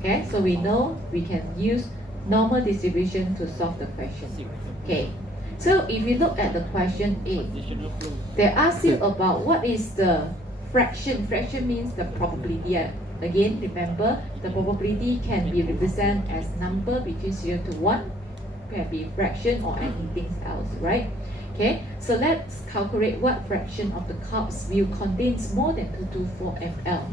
Okay, so we know we can use normal distribution to solve the question. Okay, so if you look at the question A, they ask you about what is the fraction. Fraction means the probability. Again, remember, the probability can be represented as number between 0 to 1, can be fraction or anything else, right? Okay, so let's calculate what fraction of the carbs will contains more than 224 ml.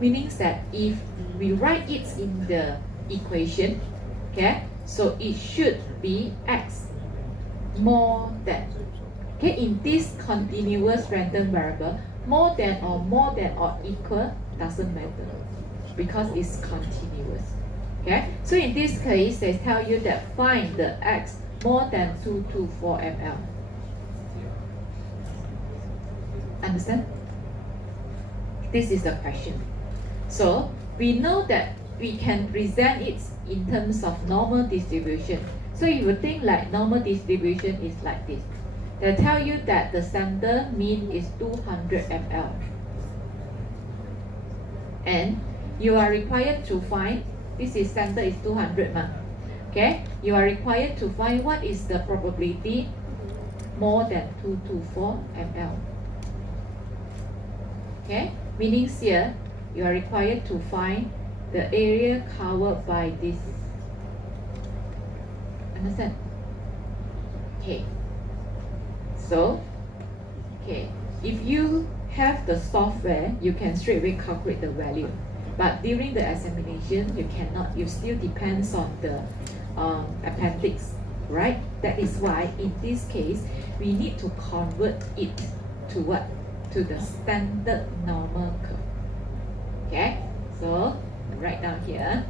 Meaning that if we write it in the equation, okay, so it should be x more than. Okay, in this continuous random variable, more than or equal doesn't matter because it's continuous. Okay, so in this case, they tell you that find the x more than 224 ml. Understand? This is the question. So we know that we can present it in terms of normal distribution. So you would think like normal distribution is like this. They tell you that the standard mean is 200 ml. And you are required to find, this is standard is 200 ma. Okay, you are required to find what is the probability more than 224 ml. Okay, meaning here you are required to find the area covered by this. Understand? Okay. So, okay, if you have the software, you can straight away calculate the value. But during the examination, you cannot. You still depends on the appendix, right? That is why in this case, we need to convert it to what? To the standard normal curve. Okay, so write down here.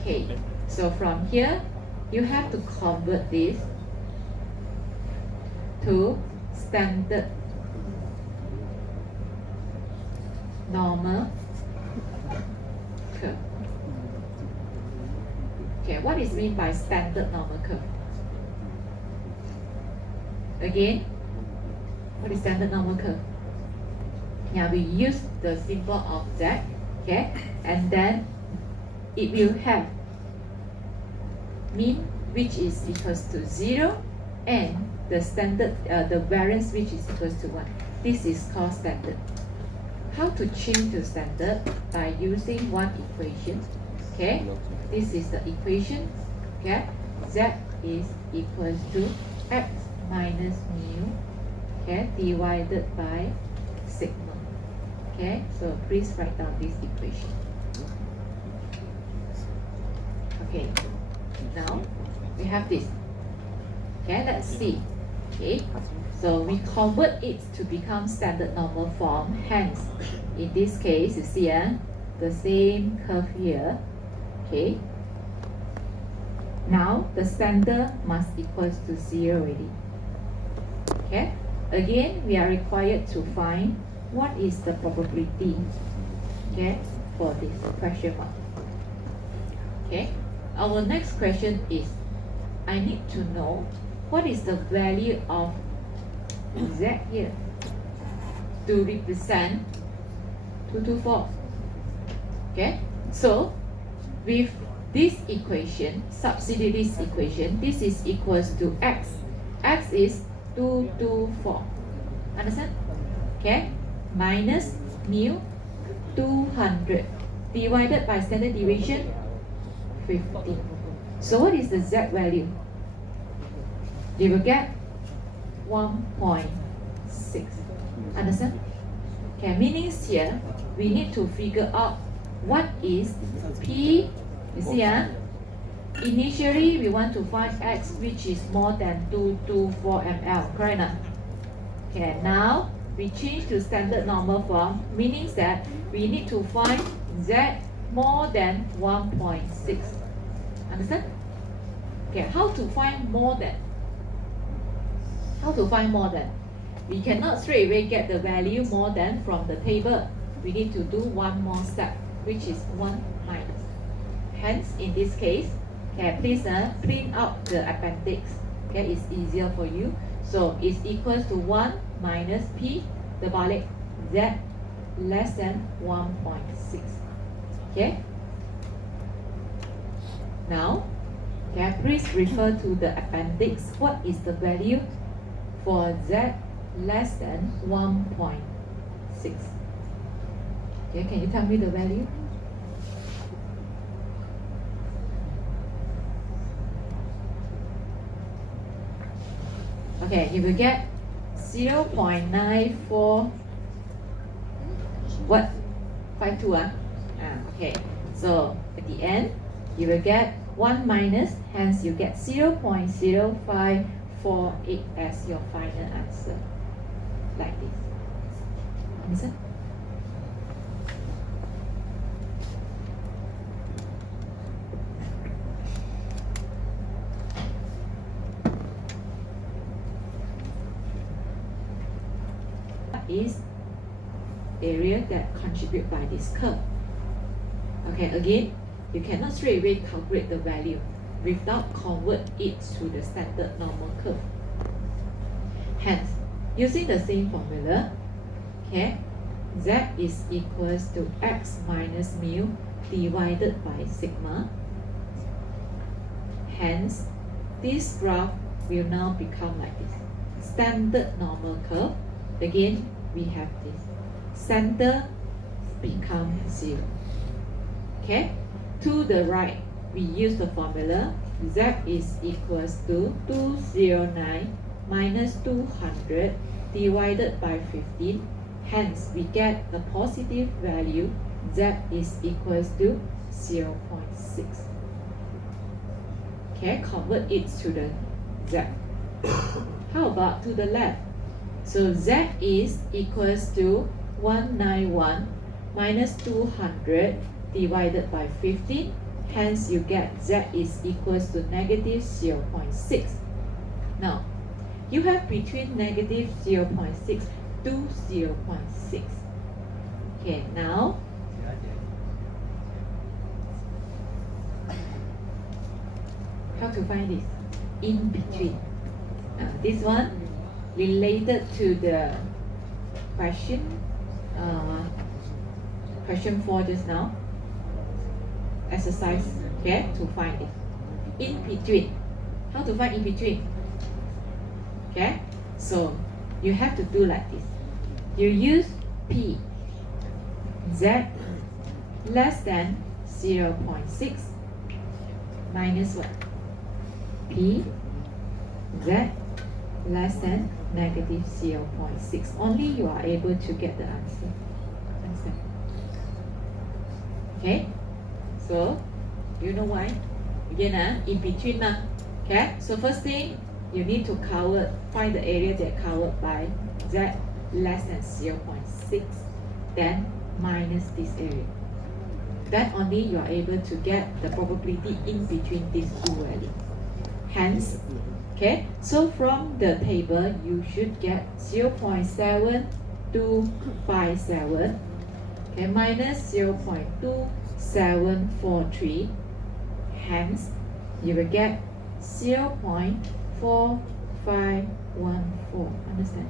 Okay, so from here, you have to convert this to standard normal curve. Okay, what is mean by standard normal curve? Again, what is standard normal curve? Yeah, we use the symbol of Z, okay, and then it will have mean which is equals to 0 and the standard, the variance which is equals to 1. This is called standard. How to change to standard? By using one equation. Okay, this is the equation. Okay, Z is equals to x minus mu, okay, divided by sigma. Okay, so please write down this equation. Okay, now we have this. Okay, let's see. Okay, so we convert it to become standard normal form. Hence, in this case, you see the same curve here. Okay, now the standard must equals to 0 already. Okay, again, we are required to find what is the probability, okay, for this question mark. Okay, our next question is, I need to know what is the value of Z here to represent 224. Okay, so with this equation, substitute this equation, this is equals to x. X is 224. Understand? Okay, minus mu 200 divided by standard deviation 50. So what is the Z value? You will get 1.6. Understand? Okay, meaning here we need to figure out what is P. You see, initially we want to find X which is more than 224 ml, correct enough? Okay, now we change to standard normal form, meaning that we need to find Z more than 1.6. Understand? Okay, how to find more than? How to find more than? We cannot straight away get the value more than from the table. We need to do one more step, which is 1 minus. Hence, in this case, okay, please print out the appendix. Okay, it's easier for you. So it's equals to 1 minus P, the balik Z, less than 1.6. Okay? Now, okay, please refer to the appendix. What is the value for z less than 1.6? Okay, can you tell me the value? Okay, you will get 0.94 what? 52 okay, so at the end you will get 1 minus, hence you get 0.0548 as your final answer, like this. Understand? Is area that contribute by this curve. Okay, again, you cannot straight away calculate the value without convert it to the standard normal curve. Hence, using the same formula, okay, z is equals to x minus mu divided by sigma. Hence, this graph will now become like this. Standard normal curve. Again, we have this. Center become 0. Okay? To the right, we use the formula z is equals to 209 minus 200 divided by 15. Hence, we get a positive value. Z is equals to 0.6. Okay, convert it to the z. How about to the left? So z is equals to 191 minus 200 divided by 15. Hence, you get z is equals to negative 0.6. Now, you have between negative 0.6 to 0.6. Okay, now, how to find this? In between. This one related to the question 4 just now. Exercise, okay, to find it. In between. How to find in between? Okay, so you have to do like this. You use P, Z less than 0.6 minus what? P, Z less than negative 0.6. Only you are able to get the answer. Understand? Okay? So, you know why? Again, in between. Okay? So first thing, you need to find the area that covered by Z less than 0.6. Then minus this area. Then only you are able to get the probability in between these two values. Hence, okay, so from the table, you should get 0.7257, okay, minus 0.2743. Hence, you will get 0.4514. Understand?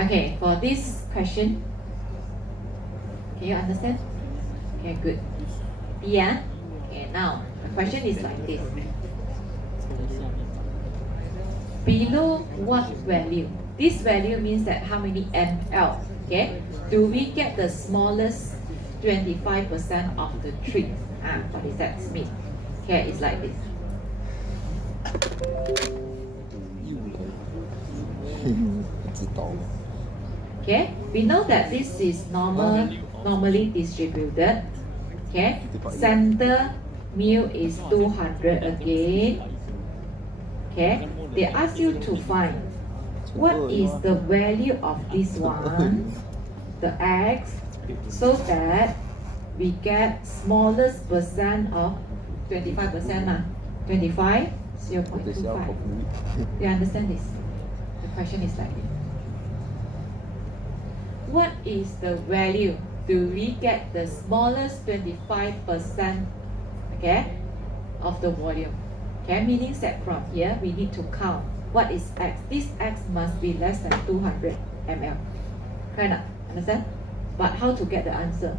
Okay, for this question, can you understand? Okay, good. Yeah. Okay, now the question is like this. Below what value? This value means that how many ml? Okay. Do we get the smallest 25% of the tree? What does that mean? Okay, it's like this. Okay, we know that this is normally distributed. Okay, center mu is 200 again. Okay, they ask you to find what is the value of this one the x so that we get smallest percent of 25%. 25, 0.25. You understand this? The question is like this. What is the value do we get the smallest 25%, okay, of the volume? Okay, meaning that from here we need to count what is x. This x must be less than 200 ml. Kind of understand? But how to get the answer?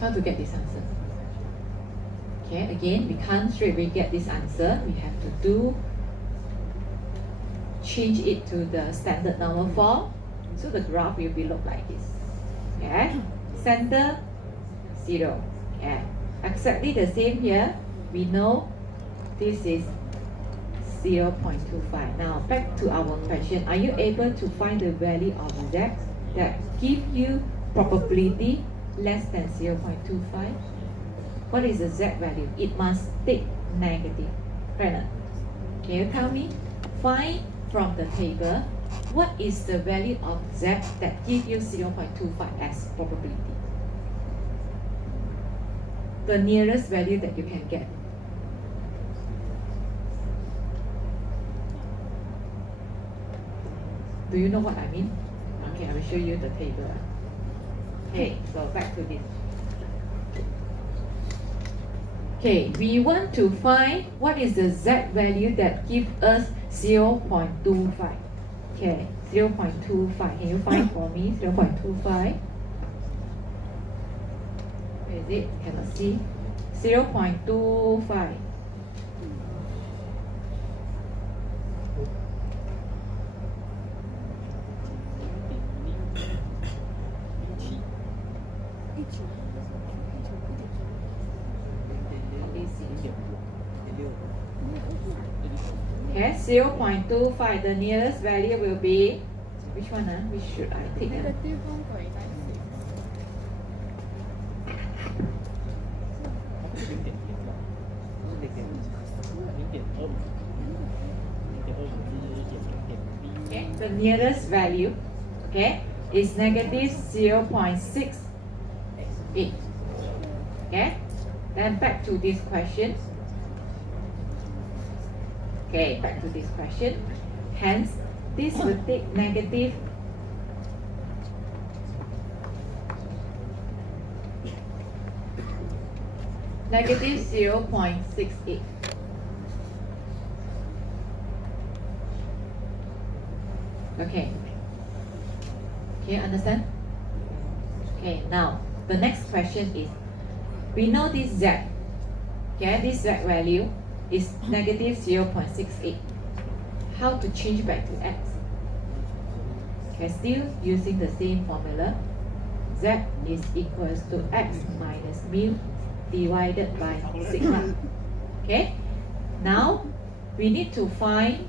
How to get this answer? Okay, again, we can't straight away get this answer. We have to change it to the standard normal form. So the graph will be look like this. Okay, center 0. Okay, exactly the same here. We know this is 0.25. Now back to our question. Are you able to find the value of z that give you probability less than 0.25? What is the z value? It must take negative. Can you tell me? Find from the table what is the value of z that give you 0.25 as probability. The nearest value that you can get. Do you know what I mean? Okay, I will show you the table. Okay, so back to this. Okay, we want to find what is the z value that gives us 0.25. Okay, 0.25. Can you find for me 0.25? Where is it? Cannot see. 0.25. Okay, 0.25. The nearest value will be which one? Which should I take? Negative 1.96. Okay, the nearest value, okay, is negative 0.68. Okay, then back to this question. Okay, back to this question. Hence, this will take negative 0.68. Okay. Can you understand? Okay, now the next question is, we know this z, okay, this z value is negative 0.68. How to change back to x? Okay, still using the same formula. Z is equals to x minus mu divided by sigma. Okay, now we need to find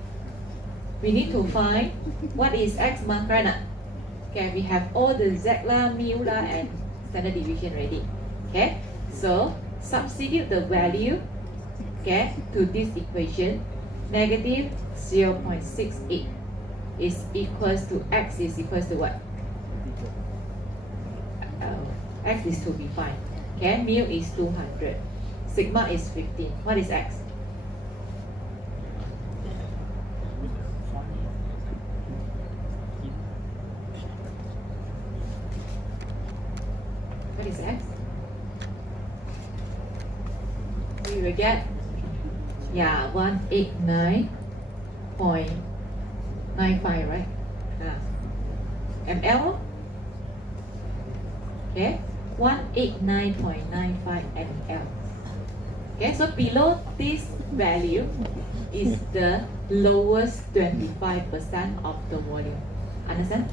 what is x marker. Okay, we have all the z la, mu la, and standard deviation ready. Okay, so substitute the value, okay, to this equation. Negative 0.68 is equals to x is equals to what? X is to be fine. Okay, mu is 200, sigma is 15. What is x? What is x? We will get, yeah, 189.95, right? ml. Okay, 189.95 ml. Okay, so below this value is the lowest 25% of the volume. Understand?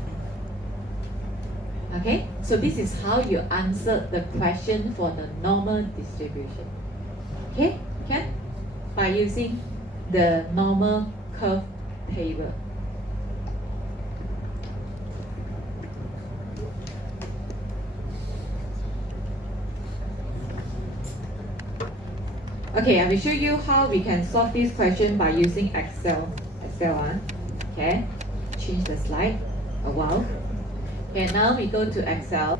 Okay, so this is how you answer the question for the normal distribution. Okay, can? By using the normal curve table. Okay, I will show you how we can solve this question by using Excel. Okay, change the slide a while. Okay, now we go to Excel.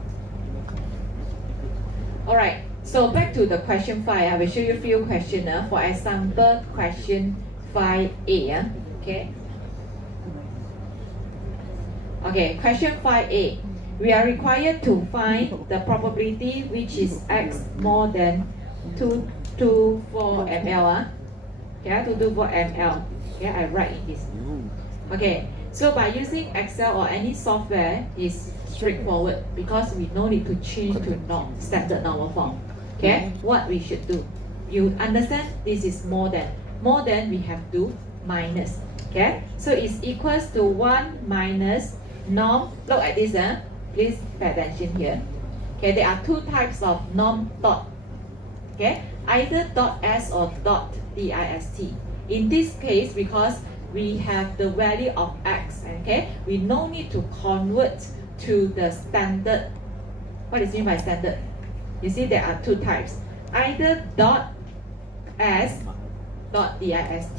Alright, so back to the question 5. I will show you a few questions. For example, question 5A. Okay. Okay, question 5A. We are required to find the probability which is x more than 224 ml. Okay, 224 ml. Okay, I write in this. Okay, so by using Excel or any software is straightforward because we no need to change to standard normal form. Okay, what we should do? You understand this is more than. More than we have to minus. Okay, so it's equals to 1 minus norm. Look at this, please pay attention here. Okay, there are two types of norm dot. Okay, either dot s or dot dist. In this case, because we have the value of x, okay, we no need to convert to the standard. What is mean by standard? You see there are two types, either dot s dot dist,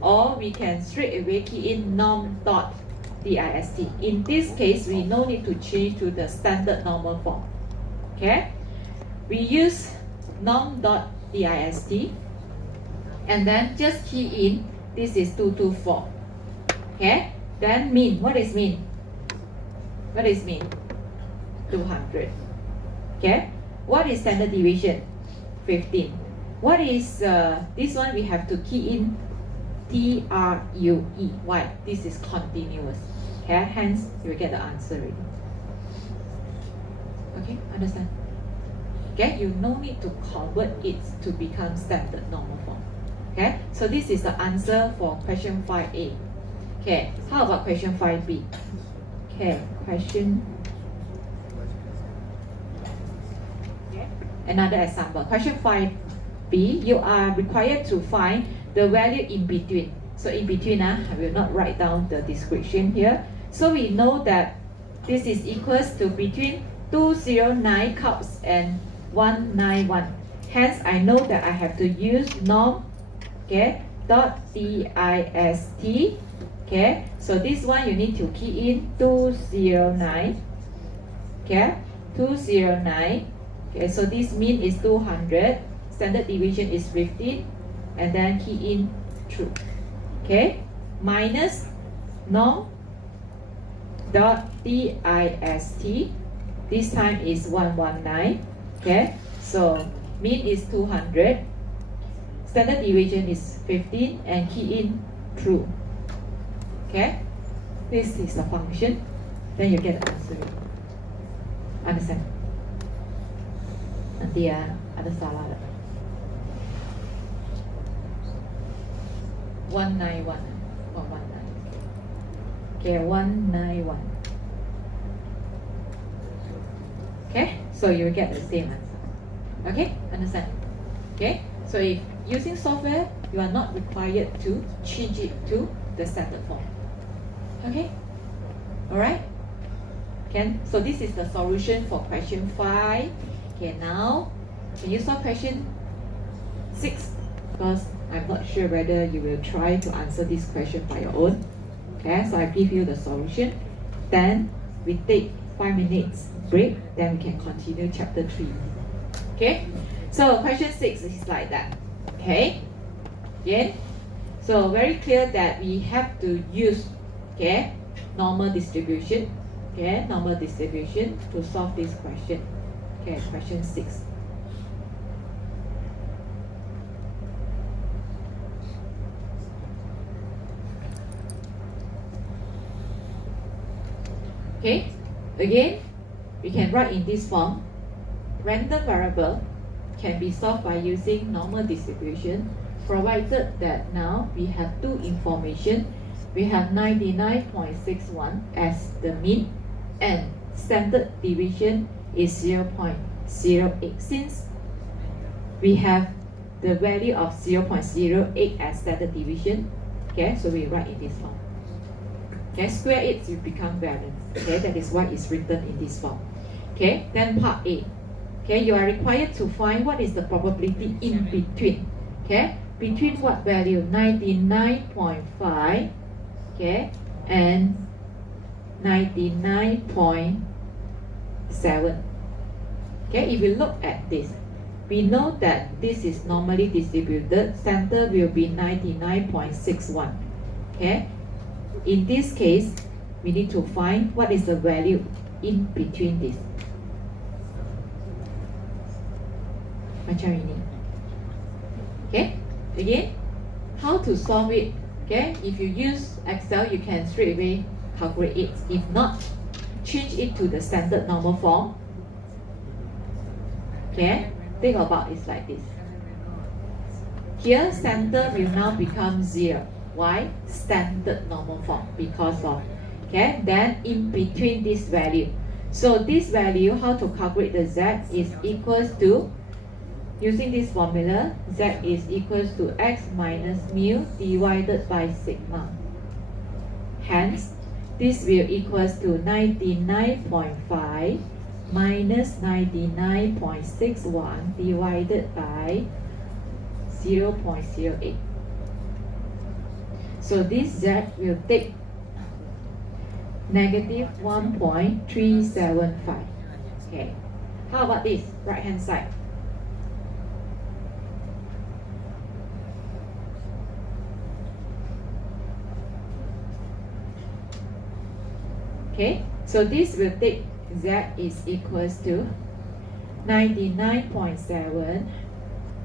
or we can straight away key in norm dot dist. In this case, we no need to change to the standard normal form. Okay, we use norm dot dist, and then just key in. This is 224. Okay, then mean. What is mean? What is mean? 200. Okay, what is standard deviation? 15. What is this one? We have to key in TRUE. Why? This is continuous. Okay, hence you will get the answer already. Okay, understand? Okay, you no need to convert it to become standard normal form. Okay, so this is the answer for question 5A. Okay, how about question 5B? Okay, another example. Question 5B, you are required to find the value in between. So in between, I will not write down the description here. So we know that this is equals to between 209 cups and 191. Hence, I know that I have to use norm, okay, dot dist. Okay, so this one you need to key in 209. Okay, 209. Okay, so this mean is 200. Standard deviation is 15, and then key in true. Okay, minus norm dot dist. This time is 119. Okay, so mean is 200. Standard deviation is 15, and key in true. Okay, this is the function. Then you get the answer. Understand? Nanti ya ada salah. 191. 119. Okay, 191. Okay, so you will get the same answer. Okay, understand? Okay, so if using software, you are not required to change it to the standard form. Okay, all right. Okay, so this is the solution for question 5. Okay, now can you solve question 6? Because I'm not sure whether you will try to answer this question by your own. Okay, so I give you the solution. Then we take 5 minutes break. Then we can continue chapter 3. Okay, so question 6 is like that. Okay, again, so very clear that we have to use, okay, normal distribution. Okay, normal distribution to solve this question. Okay, question 6. Okay, again, we can write in this form. Random variable can be solved by using normal distribution, provided that now we have two information. We have 99.61 as the mean, and standard deviation is 0.08. Since we have the value of 0.08 as standard deviation, okay, so we write in this form. Okay, square it, you become variance. Okay, that is why it's written in this form. Okay, then part A. Okay, you are required to find what is the probability in between. Okay, between what value? 99.5, okay, and 99.7. Okay, if we look at this, we know that this is normally distributed. Center will be 99.61. Okay, in this case, we need to find what is the value in between this. Macam ini. Okay, again, how to solve it? Okay, if you use Excel, you can straight away calculate it. If not, change it to the standard normal form. Okay, think about it like this. Here, center will now become 0. Why? Standard normal form, because of, okay, then in between this value. So this value, how to calculate the Z is equals to, using this formula, Z is equals to X minus mu divided by sigma. Hence, this will equals to 99.5 minus 99.61 divided by 0.08. So this Z will take negative 1.375. Okay. How about this right hand side? Okay, so this will take Z is equals to 99.7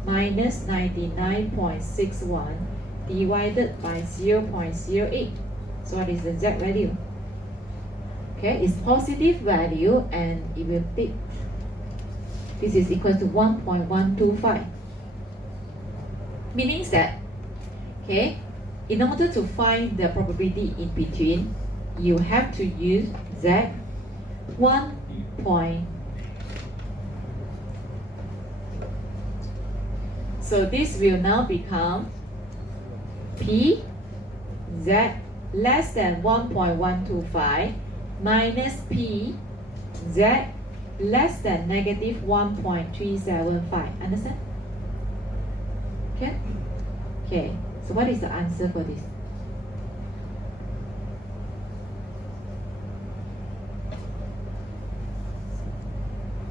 minus 99.61 divided by 0.08. So what is the Z value? Okay, it's positive value and it will take, this is equal to 1.125. Meaning that, okay, in order to find the probability in between, you have to use Z 1 point. So this will now become P Z less than 1.125 minus P Z less than negative 1.375. Understand? Okay? Okay. So what is the answer for this?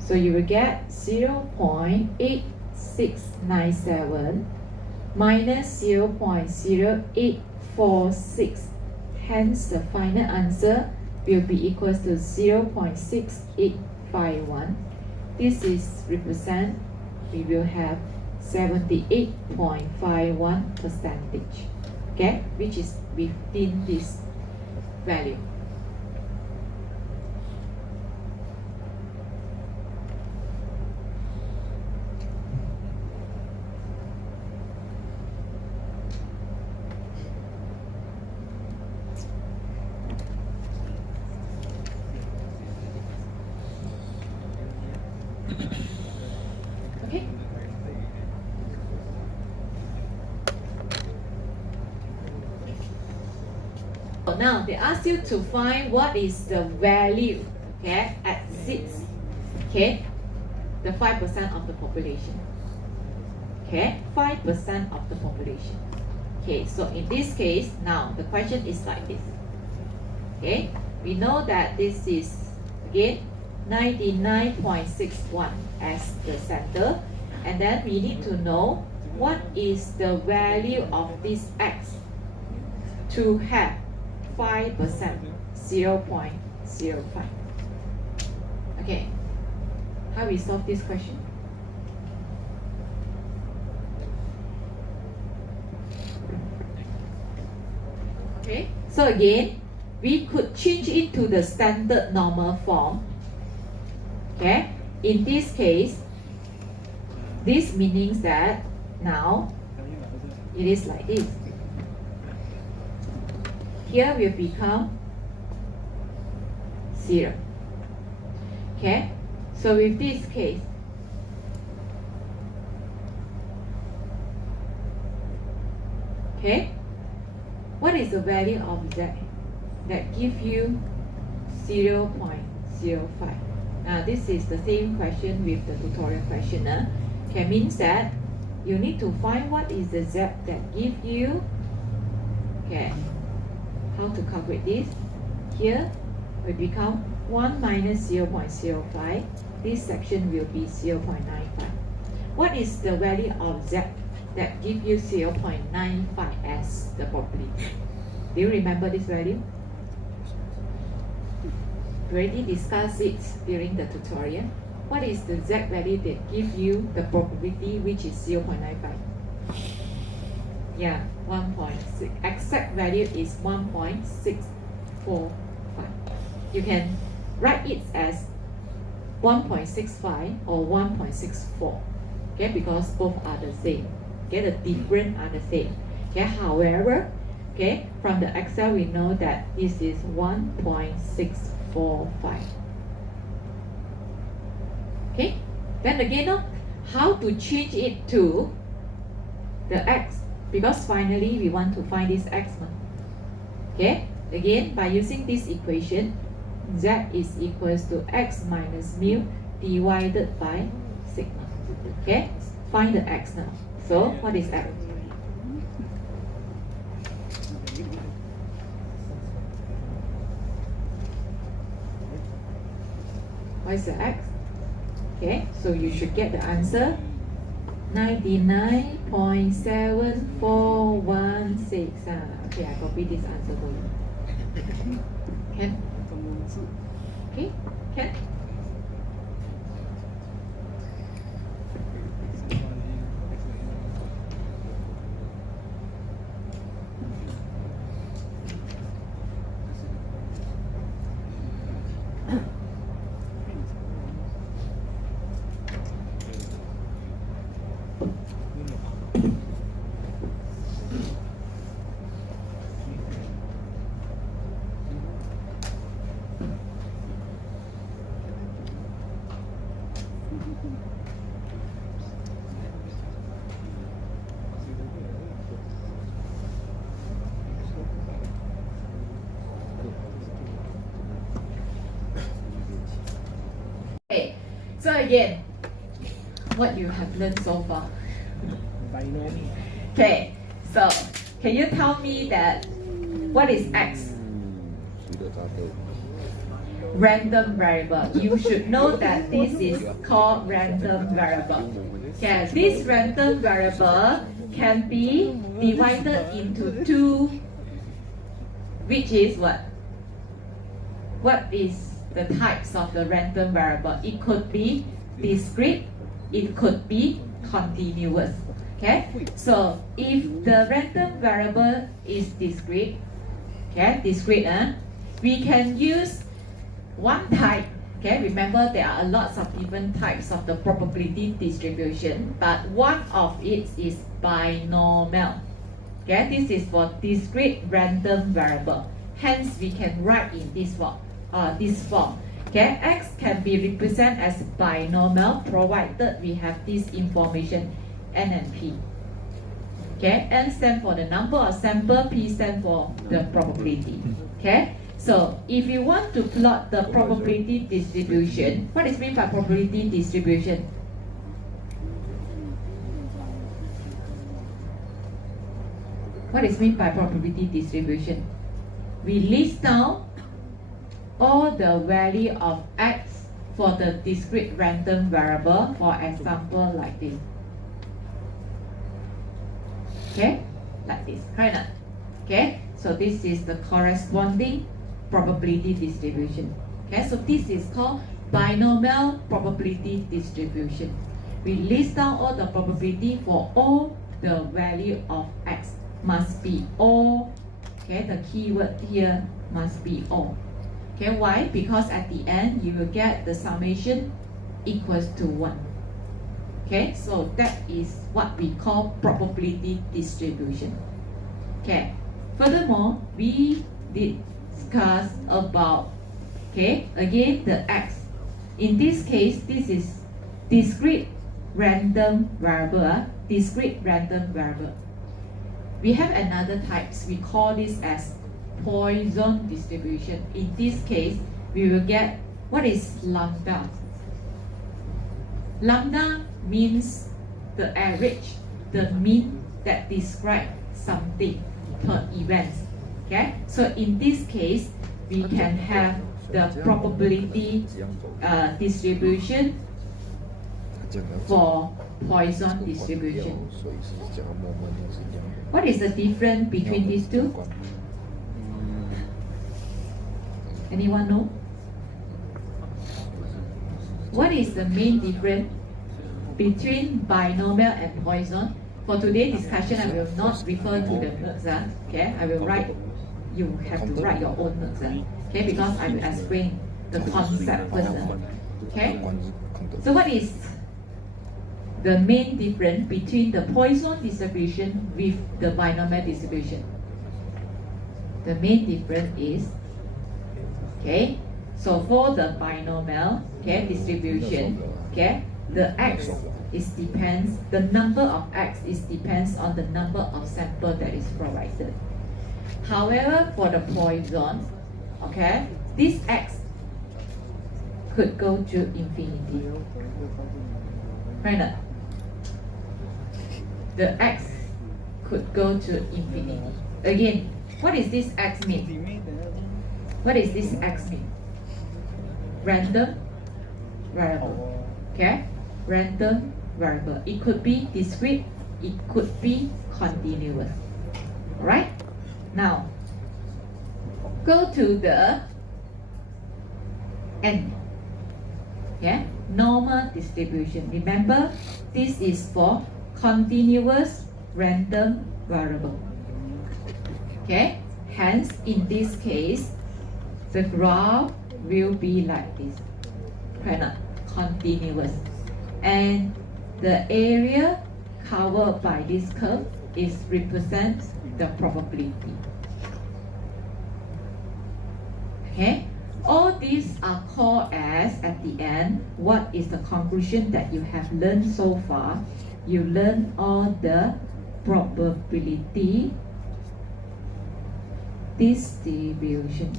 So you will get 0.8697 minus 0.0846. Hence, the final answer will be equals to 0.6851. This is represent, we will have 78.51%. Okay, which is within this value. Okay. So now they ask you to find what is the value, okay, at 6, okay, the 5% of the population. Okay, 5% of the population. Okay, so in this case, now the question is like this. Okay, we know that this is again 99.61 as the center, and then we need to know what is the value of this X to have 5%, 0.05. Okay, how we solve this question? Okay, so again, we could change it to the standard normal form. Okay, in this case, this means that now it is like this. Here will become 0. Okay, so with this case, okay, what is the value of Z that give you 0.05? Now this is the same question with the tutorial question. Okay, means that you need to find what is the Z that give you, okay, how to calculate this. Here will become 1 minus 0.05. This section will be 0.95. What is the value of Z that gives you 0.95 as the probability? Do you remember this value? We already discussed it during the tutorial. What is the Z value that gives you the probability which is 0.95? Yeah, 1.6. Exact value is 1.645. You can write it as 1.65 or 1.64. Okay, because both are the same. Okay, the different are the same. Okay, however, okay, from the Excel we know that this is 1.645. Okay, then again, how to change it to the X? Because finally we want to find this X. Okay, again, by using this equation, Z is equals to X minus mu divided by sigma. Okay, find the X now. So what is X? What is the X? Okay, so you should get the answer 99.7416. Okay, I copy this answer for you. Can? Okay, can? Okay, so again, what you have learned so far? Okay, so can you tell me that what is X? Random variable. You should know that this is called random variable. Okay, this random variable can be divided into two, which is what? What is the types of the random variable? It could be discrete, it could be continuous. Okay, so if the random variable is discrete, okay, we can use one type. Okay, remember there are lots of different types of the probability distribution, but one of it is binomial. Okay, this is for discrete random variable. Hence, we can write in this form. Okay, X can be represented as binomial provided we have this information N and P. Okay, N stands for the number of sample, P stands for the probability. Okay, so if you want to plot the probability distribution, what is meant by probability distribution? What is meant by probability distribution? We list down all the value of X for the discrete random variable, for example like this. Okay, like this, correct? Okay, so this is the corresponding probability distribution. Okay, so this is called binomial probability distribution. We list down all the probability for all the value of X. Must be all. Okay, the keyword here must be all. Okay, why? Because at the end you will get the summation equals to 1. Okay, so that is what we call probability distribution. Okay, furthermore, we discuss about, okay, again the X. In this case, this is discrete random variable. Discrete random variable. We have another types. We call this as Poisson distribution. In this case, we will get, what is lambda? Lambda means the average, the mean that describes something per event. Okay, so in this case, we can have the probability distribution for Poisson distribution. What is the difference between these two? Anyone know? What is the main difference between binomial and Poisson? For today's discussion, I will not refer to the notes. Okay, I will write. You have to write your own notes. Okay, because I will explain the concept first. Okay. So what is the main difference between the Poisson distribution with the binomial distribution? The main difference is, okay, so for the binomial, okay, distribution, okay, the x is depends, the number of x is depends on the number of sample that is provided. However, for the Poisson, okay, this x could go to infinity. Right? The x could go to infinity. Again, what is this x mean? What is this x mean? Random variable. Okay? Random variable. It could be discrete, it could be continuous. Alright? Now, go to the n. Yeah? Normal distribution. Remember, this is for continuous random variable. Okay? Hence, in this case, the graph will be like this. Continuous. And the area covered by this curve is represents the probability. Okay? All these are called as, at the end, what is the conclusion that you have learned so far? You learn all the probability distribution.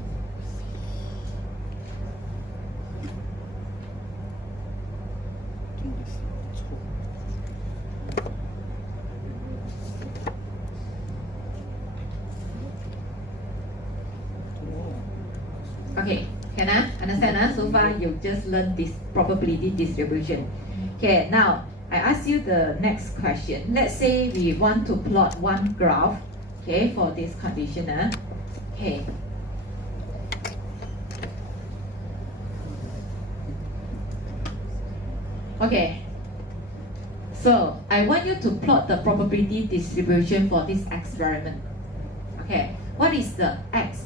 Okay, can I understand? So far you just learned this probability distribution. Okay, now I ask you the next question. Let's say we want to plot one graph, okay, for this condition. Okay. Okay. So I want you to plot the probability distribution for this experiment. Okay. What is the x?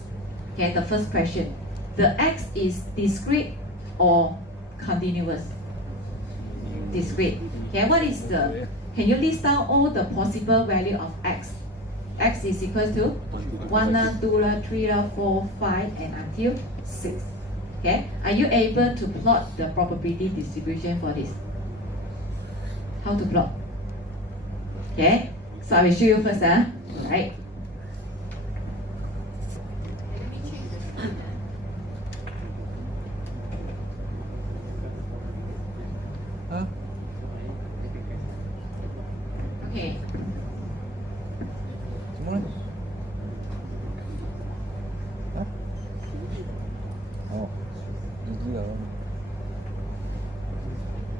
Okay, the first question. The x is discrete or continuous? Discrete. Okay, what is the, can you list down all the possible value of x? X is equal to 1, 2, 3, 4, 5, and until 6. Okay, are you able to plot the probability distribution for this? How to plot? Okay, so I will show you first. Right. Okay.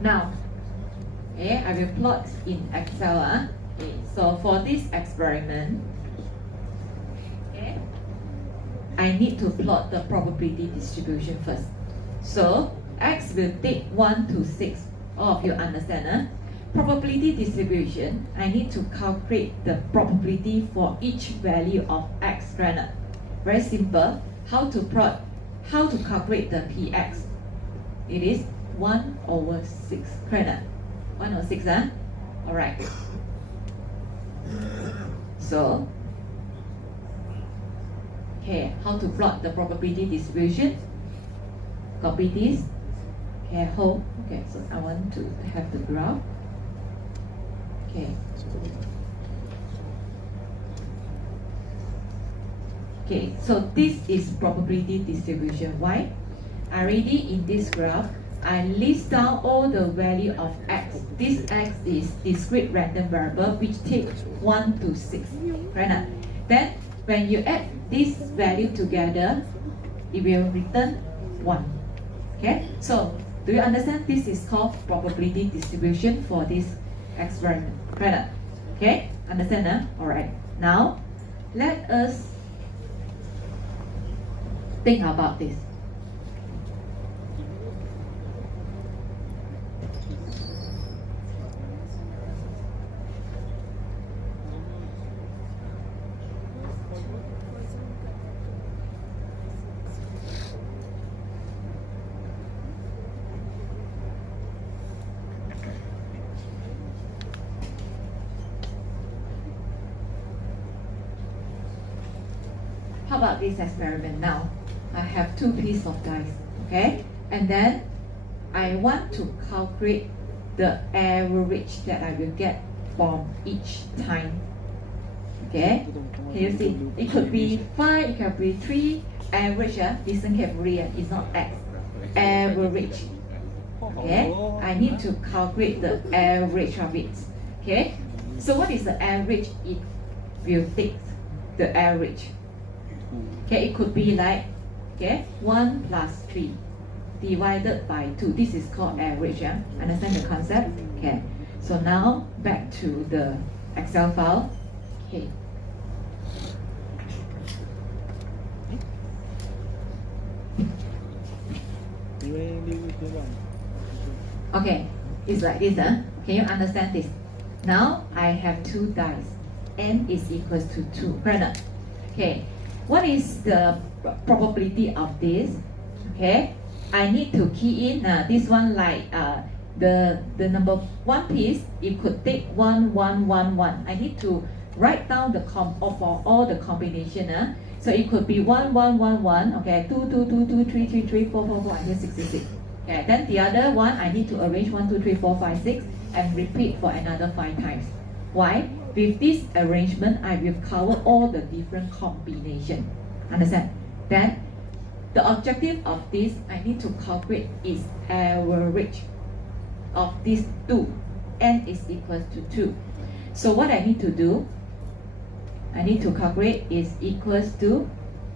Now, okay, I will plot in Excel. Okay, so for this experiment, okay, I need to plot the probability distribution first. So x will take 1 to 6. All of you understand? Probability distribution, I need to calculate the probability for each value of x. Very simple. How to plot? How to calculate the px? It is 1 over 6. 1 over 6. Alright. So, okay, how to plot the probability distribution? Copy this. Okay, hold. Okay, so I want to have the graph. Okay. Okay, so this is probability distribution. Why? Already in this graph, I list down all the value of x. This x is discrete random variable which takes 1 to 6. Right? Then when you add this value together, it will return 1. Okay, so do you understand this is called probability distribution for this experiment? Right? Okay, understand? Alright, now let us think about this. How about this experiment now? I have 2 pieces of dice, okay? And then I want to calculate the average that I will get from each time. Okay? Can you see? It could be 5, it could be 3. Average, listen carefully, it's not X. Average. Okay? I need to calculate the average of it. Okay? So what is the average? It will take the average. Okay, it could be like, okay, 1 plus 3 divided by 2. This is called average. Understand the concept? Okay. So now back to the Excel file. Okay. Okay, it's like this. Can you understand this? Now I have 2 dice. N is equals to 2. Correct? Okay. What is the probability of this? Okay, I need to key in this one like the number 1 piece. It could take 1, 1, 1, 1. I need to write down the for all the combination. So it could be 1, 1, 1, 1. Okay, 2, 2, 2, 2, 3, 3, 3, 4, 4, 4, until 66. Okay, then the other one I need to arrange 1, 2, 3, 4, 5, 6 and repeat for another 5 times. Why? With this arrangement, I will cover all the different combinations. Understand? Then, the objective of this, I need to calculate is average of these 2. N is equal to 2. So what I need to do, I need to calculate is equals to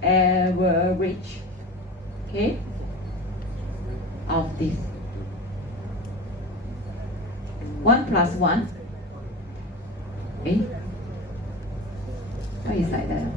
average, okay, of this. 1 plus 1. Why is like that?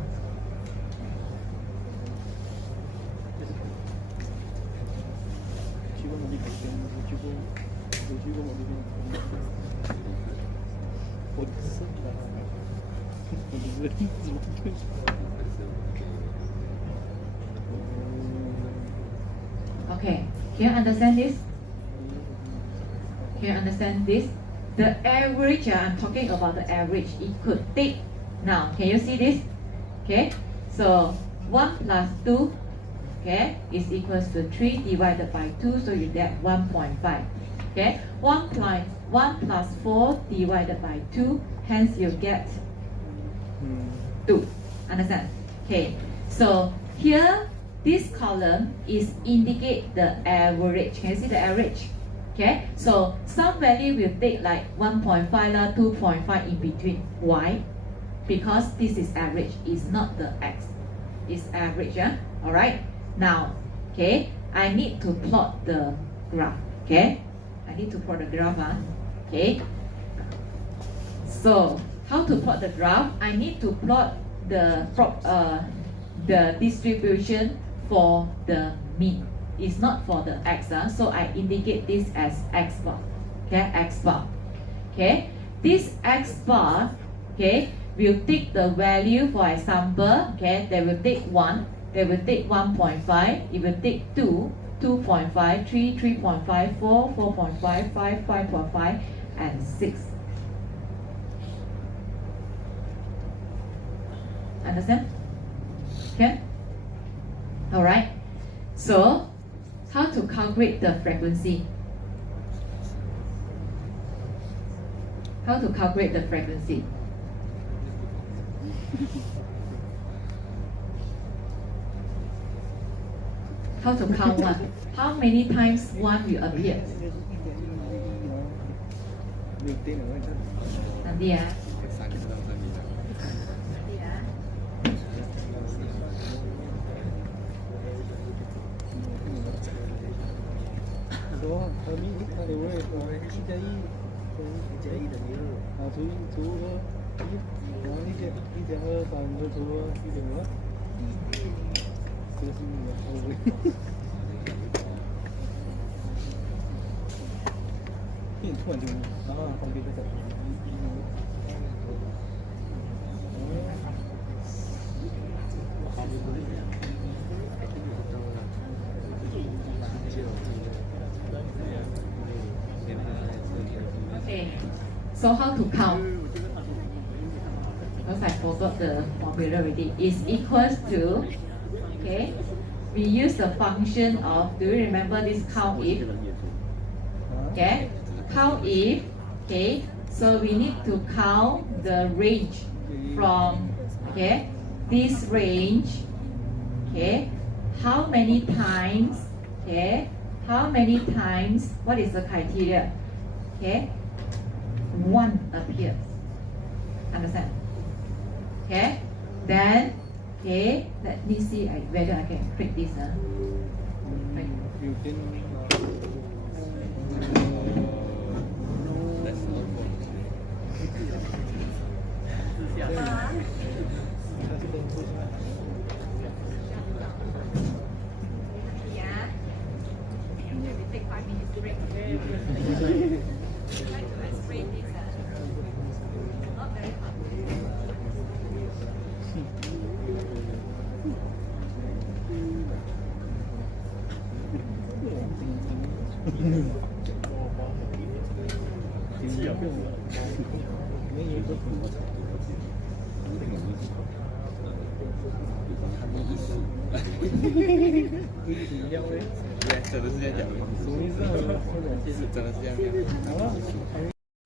Okay, can you understand this? Can you understand this? The average, I'm talking about the average. It could take, now, can you see this? Okay, so 1 plus 2, okay, is equals to 3 divided by 2, so you get 1.5. Okay, 1 plus 4 divided by 2, hence you get 2. Understand? Okay, so here, this column is indicate the average. Can you see the average? Okay, so some value will take like 1.5 lah, 2.5 in between. Why? Because this is average, it's not the X. It's average, alright? Now, okay, I need to plot the graph. Okay, I need to plot the graph. Okay, so how to plot the graph? I need to plot the distribution for the mean. It's not for the X, so I indicate this as X bar. Okay, X bar. Okay, this X bar, okay, will take the value, for example, okay, they will take 1, they will take 1.5, it will take 2, 2.5, 3, 3.5, 4, 4.5, 5, 5.5, and 6. Understand? Okay? Alright. So, how to calculate the frequency? How to calculate the frequency? How to count 1? How many times 1 will appear? Nanti ya. 突然就旁边在Okay, so how to count? Because I forgot the formula already. Is equals to, okay, we use the function of, do you remember this count if? Okay, count if, okay, so we need to count the range from, okay, this range, okay, how many times, okay, how many times, what is the criteria? Okay, one appears. Understand? Okay, then, okay, let me see whether I can create this. You can take 5 minutes break. Try to explain this. Not very hard.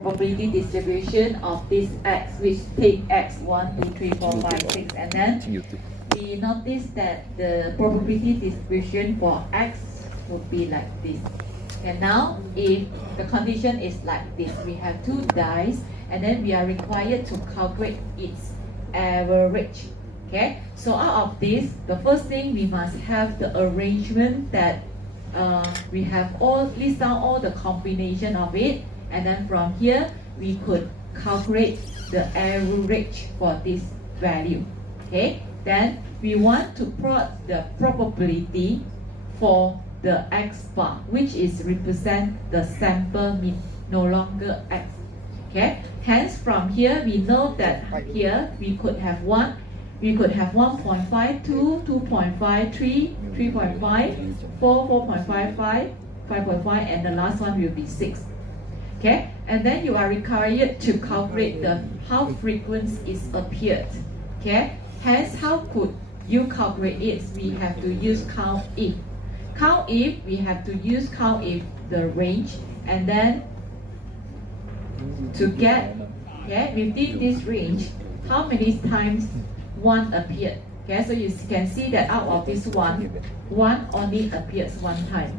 Probability distribution of this x, which take x 1, 2, 3, 4, 5, 6, and then we notice that the probability distribution for x would be like this. And now, if the condition is like this, we have two dice, and then we are required to calculate its average. Okay, so out of this, the first thing we must have the arrangement that we have all list down all the combination of it, and then from here we could calculate the average for this value. Okay, then we want to plot the probability for the x bar, which is represent the sample mean, no longer x. Okay, hence from here we know that here we could have 1.52, 2.53, 3.5, 4, 4.55, 5.5, and the last one will be 6. Okay, and then you are required to calculate the how frequent is appeared. Okay, hence how could you calculate it? We have to use count if. Count if, we have to use count if the range, and then to get, okay, within this range, how many times one appeared. Okay, so you can see that out of this one only appears one time.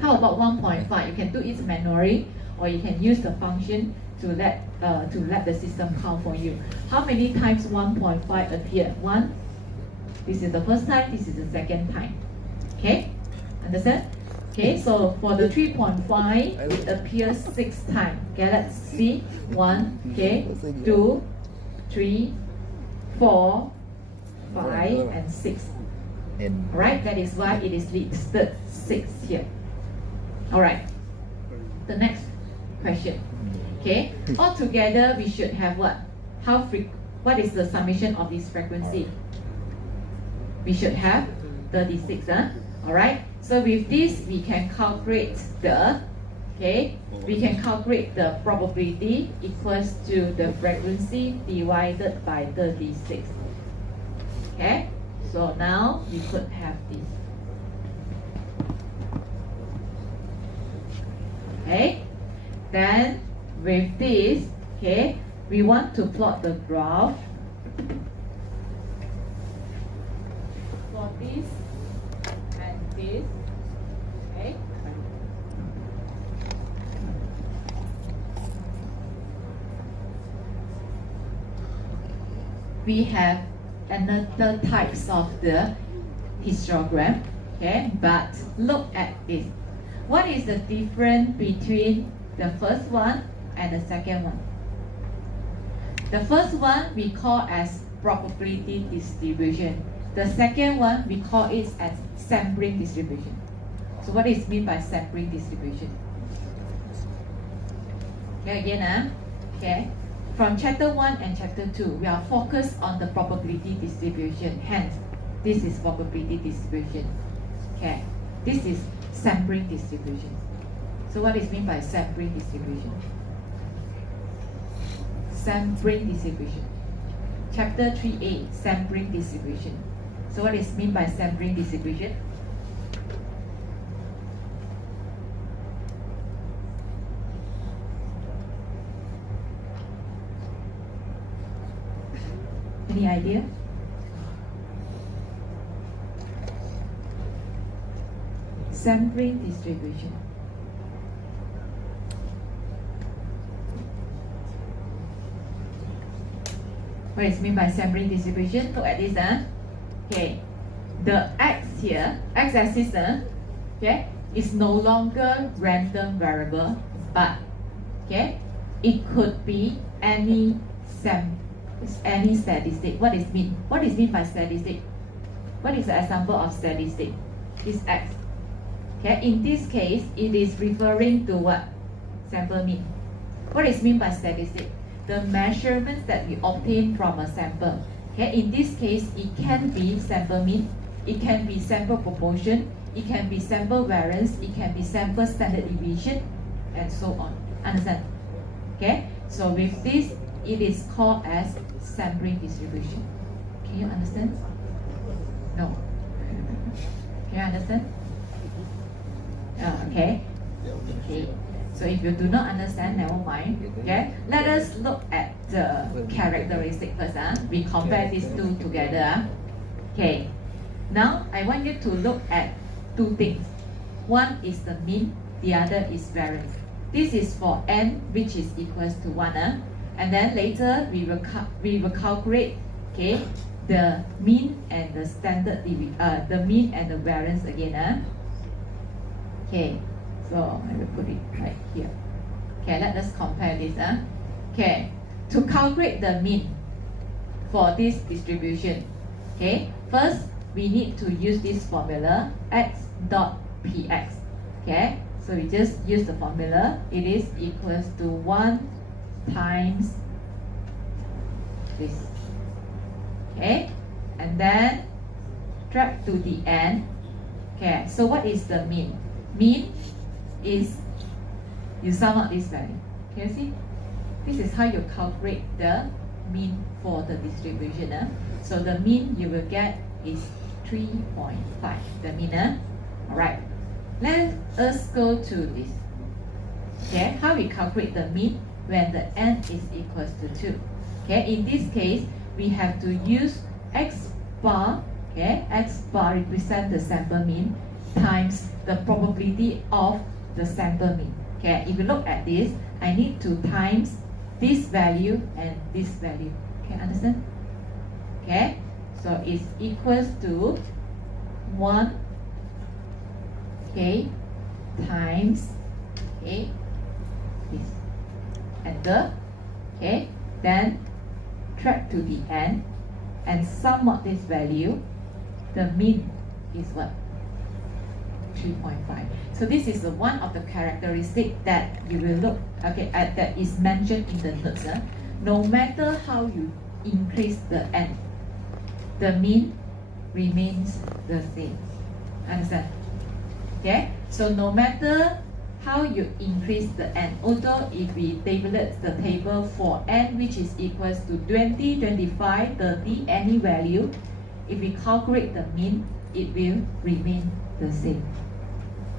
How about 1.5? You can do it manually, or you can use the function to let the system count for you. How many times 1.5 appeared? One. This is the first time. This is the second time. Okay, understand? Okay, so for the 3.5, it appears 6 times. Okay, let's see. 1, okay, 2, 3, 4, 5, and 6. Alright, that is why it is listed 6 here. Alright, the next question. Okay, altogether we should have what? What is the summation of this frequency? We should have 36. Alright, so with this we can calculate the probability equals to the frequency divided by 36. Okay, so now we could have this. Okay, then with this, okay, we want to plot the graph for this and this. Okay, we have another types of the histogram. Okay, but look at this. What is the difference between the first one and the second one? The first one we call as probability distribution. The second one we call it as sampling distribution. So what is mean by sampling distribution? Okay, again, okay. From chapter 1 and chapter 2, we are focused on the probability distribution. Hence, this is probability distribution. Okay, this is sampling distribution. So what is mean by sampling distribution? Sampling distribution. Chapter 3a, sampling distribution. So what is mean by sampling distribution? Any idea? Sampling distribution. What is mean by sampling distribution? Look at this, Okay, the x here, x-axis, okay, is no longer random variable, but okay, it could be any statistic. What is mean? What is mean by statistic? What is the example of statistic? Is x. Okay, in this case, it is referring to what? Sample mean. What is mean by statistic? The measurements that we obtain from a sample. Okay, in this case, it can be sample mean, it can be sample proportion, it can be sample variance, it can be sample standard deviation, and so on. Understand? Okay, so with this, it is called as sampling distribution. Can you understand? No. Can you understand? Okay. Okay. So if you do not understand, never mind. Okay. Let us look at the characteristic first. We compare these two together. Okay. Now I want you to look at two things. One is the mean, the other is variance. This is for n which is equals to 1. And then later we will calculate, okay, the mean and the the mean and the variance again. Okay, so I will put it right here. Okay, let us compare this. Okay, to calculate the mean for this distribution, okay, first we need to use this formula x dot px. Okay, so we just use the formula. It is equals to 1 times this. Okay, and then drag to the end. Okay, so what is the mean? Mean is you sum up this value. Can you see? This is how you calculate the mean for the distribution. So the mean you will get is 3.5. The mean. Alright. Let us go to this. Okay, how we calculate the mean when the n is equals to 2. Okay, in this case, we have to use x bar. Okay, x bar represent the sample mean times the probability of the sample mean. Okay, if you look at this, I need to times this value and this value. Okay, understand? Okay, so it's equals to 1 okay times okay this enter. Okay, then track to the end and sum up this value. The mean is what? 3.5. So this is one of the characteristics that you will look that is mentioned in the notes. No matter how you increase the n, the mean remains the same. Understand? Okay. So no matter how you increase the n, although if we tabulate the table for n which is equals to 20, 25, 30, any value, if we calculate the mean, it will remain the same.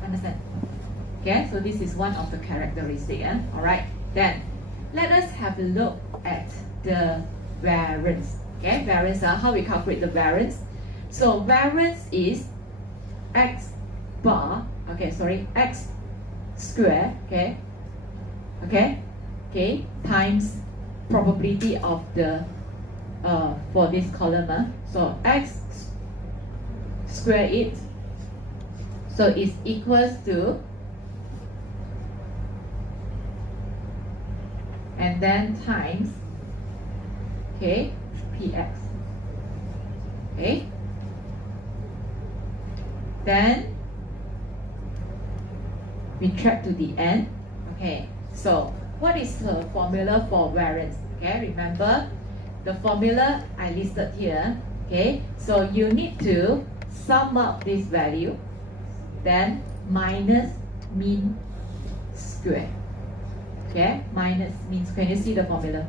Understand? Okay, so this is one of the characteristics. Alright, then let us have a look at the variance. Okay, variance, how we calculate the variance. So variance is x bar, x square, times probability of the for this column. So x square it, so it's equals to and then times, okay, px. Okay, then we track to the end. Okay, so what is the formula for variance? Okay, remember the formula I listed here. Okay, so you need to sum up this value, then minus mean square. Okay, minus mean square. You see the formula?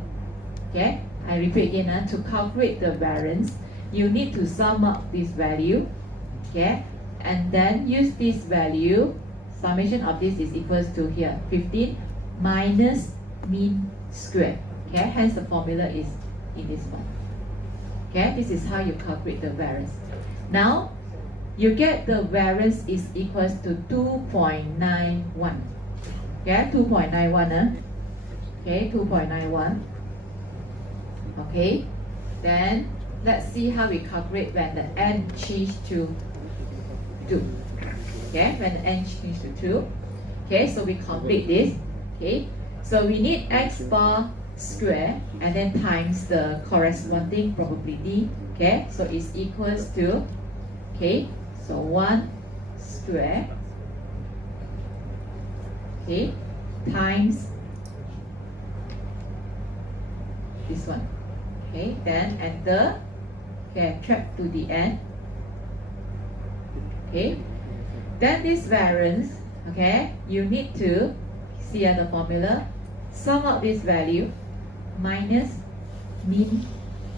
Okay, I repeat again. To calculate the variance, you need to sum up this value. Okay, and then use this value. Summation of this is equals to here 15 minus mean square. Okay, hence the formula is in this one. Okay, this is how you calculate the variance. Now you get the variance is equals to 2.91. Okay, 2.91. Okay, 2.91. Okay, then let's see how we calculate when the n change to 2. Okay, when the n change to 2. Okay, so we complete this. Okay, so we need x bar square and then times the corresponding probability. Okay, so it's equals to, okay, so 1 square, okay, times this one. Okay, then enter. Okay, track to the end. Okay, then this variance, okay, you need to see the formula, sum up this value minus mean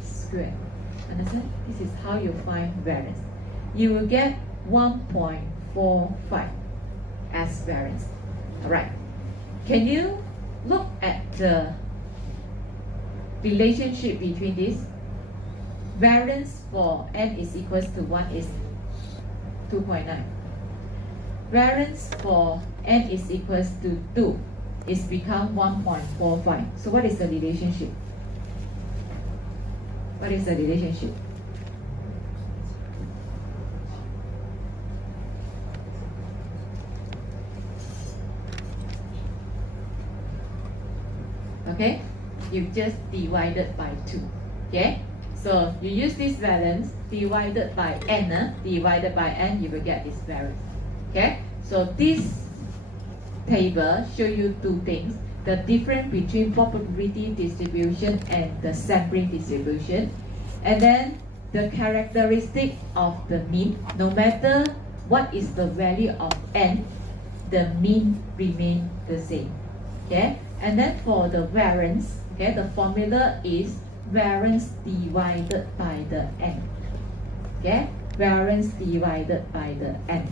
square. Understand? This is how you find variance. You will get 1.45 as variance. Alright, can you look at the relationship between this? Variance for n is equals to 1 is 2.9. Variance for n is equals to 2 is become 1.45. So what is the relationship? What is the relationship? Okay, you just divided by 2. Okay, so you use this variance divided by n, divided by n, you will get this variance. Okay, so this table show you two things: the difference between probability distribution and the sampling distribution, and then the characteristic of the mean. No matter what is the value of n, the mean remain the same. Okay, and then for the variance, okay, the formula is variance divided by the n. Okay, variance divided by the n.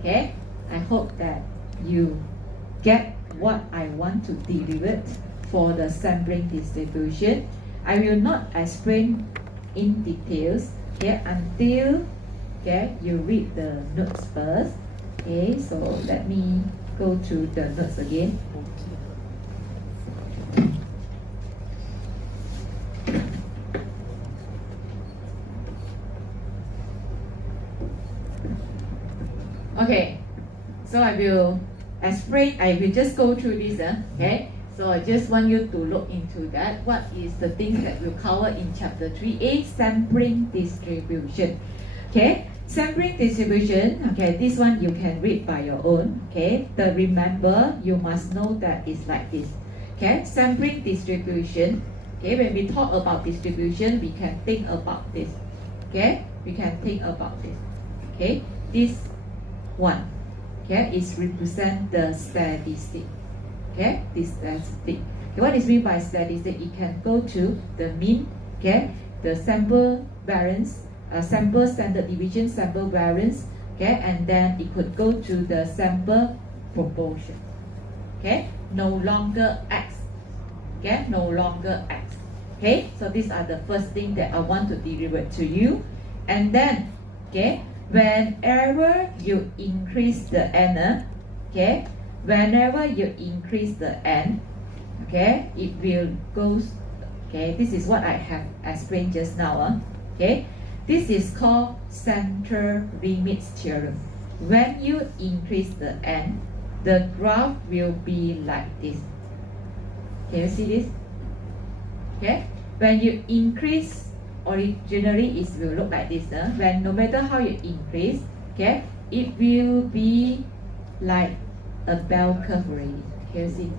Okay, I hope that you get what I want to derive for the sampling distribution. I will not explain in details, okay, until, okay, you read the notes first. Okay, so let me go through the notes again. Okay, so I will explain, I will just go through this, okay? So I just want you to look into that. What is the things that we'll cover in chapter 3A, sampling distribution. Okay, sampling distribution, okay, this one you can read by your own, okay? The remember, you must know that it's like this. Okay, sampling distribution, okay, when we talk about distribution, we can think about this. Okay, we can think about this. Okay, this one, okay, is represent the statistic. Okay, this statistic. Okay, what is mean by statistic? It can go to the mean, okay, the sample variance, sample standard deviation, sample variance, okay, and then it could go to the sample proportion. Okay, no longer x. Okay, no longer x. Okay, so these are the first thing that I want to deliver to you, and then, okay, whenever you increase the n, okay, whenever you increase the n, okay, it will go, okay, this is what I have explained just now, okay, this is called central limits theorem. When you increase the n, the graph will be like this. Can you see this? Okay, when you increase, originally it will look like this. When no matter how you increase, okay, it will be like a bell curve already. Here, see,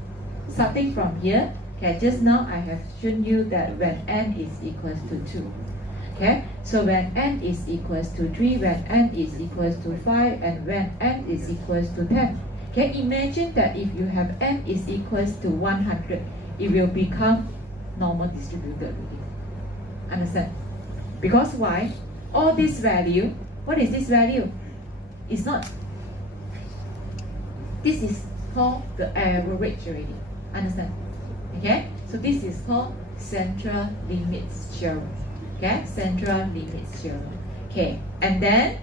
starting from here. Okay, just now I have shown you that when n is equals to 2. Okay, so when n is equals to 3, when n is equals to 5, and when n is equals to 10. Okay, imagine that if you have n is equals to 100, it will become normal distributed. Understand? Because why? All this value, what is this value? It's not. This is called the average already. Understand? Okay, so this is called central limits theorem. Okay, central limits theorem. Okay, and then,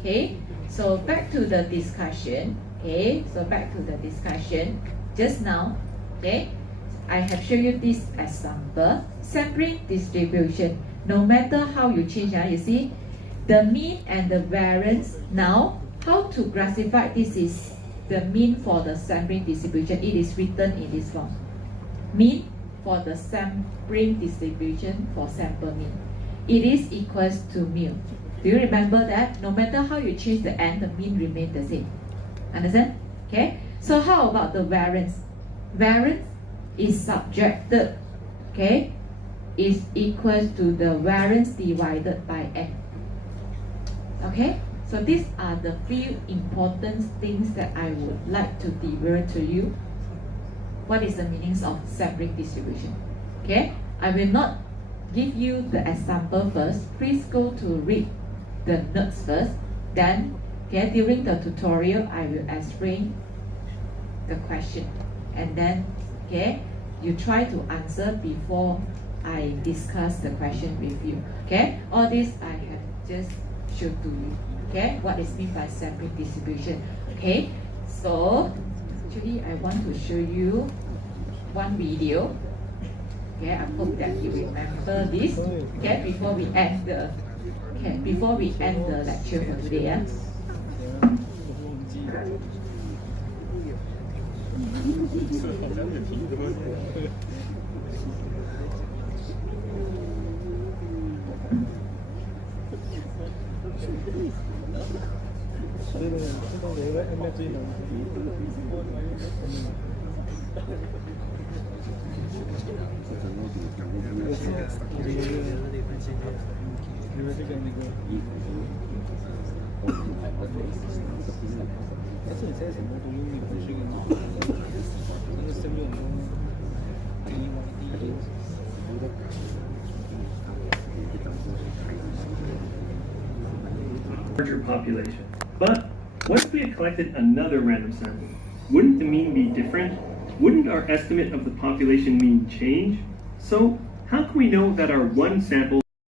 okay, so back to the discussion. Okay, so back to the discussion. Just now, okay, I have shown you this example. Sampling distribution. No matter how you change, you see, the mean and the variance. Now, how to classify this is the mean for the sampling distribution. It is written in this form. Mean for the sampling distribution for sample mean. It is equals to mu. Do you remember that? No matter how you change the n, the mean remains the same. Understand? Okay. So how about the variance? Variance is subjected, okay, is equals to the variance divided by n. Okay. So these are the few important things that I would like to deliver to you. What is the meanings of sampling distribution? Okay, I will not give you the example first. Please go to read the notes first. Then, okay, during the tutorial, I will explain the question. And then, okay, you try to answer before I discuss the question with you. Okay, all this I have just showed to you. Okay, what is meant by sampling distribution? Okay, so actually I want to show you one video. Okay, I hope that you remember this. Okay, before we end the lecture for today. Yeah? Larger population. But what if we had collected another random sample? Wouldn't the mean be different? Wouldn't our estimate of the population mean change? So how can we know that our one sample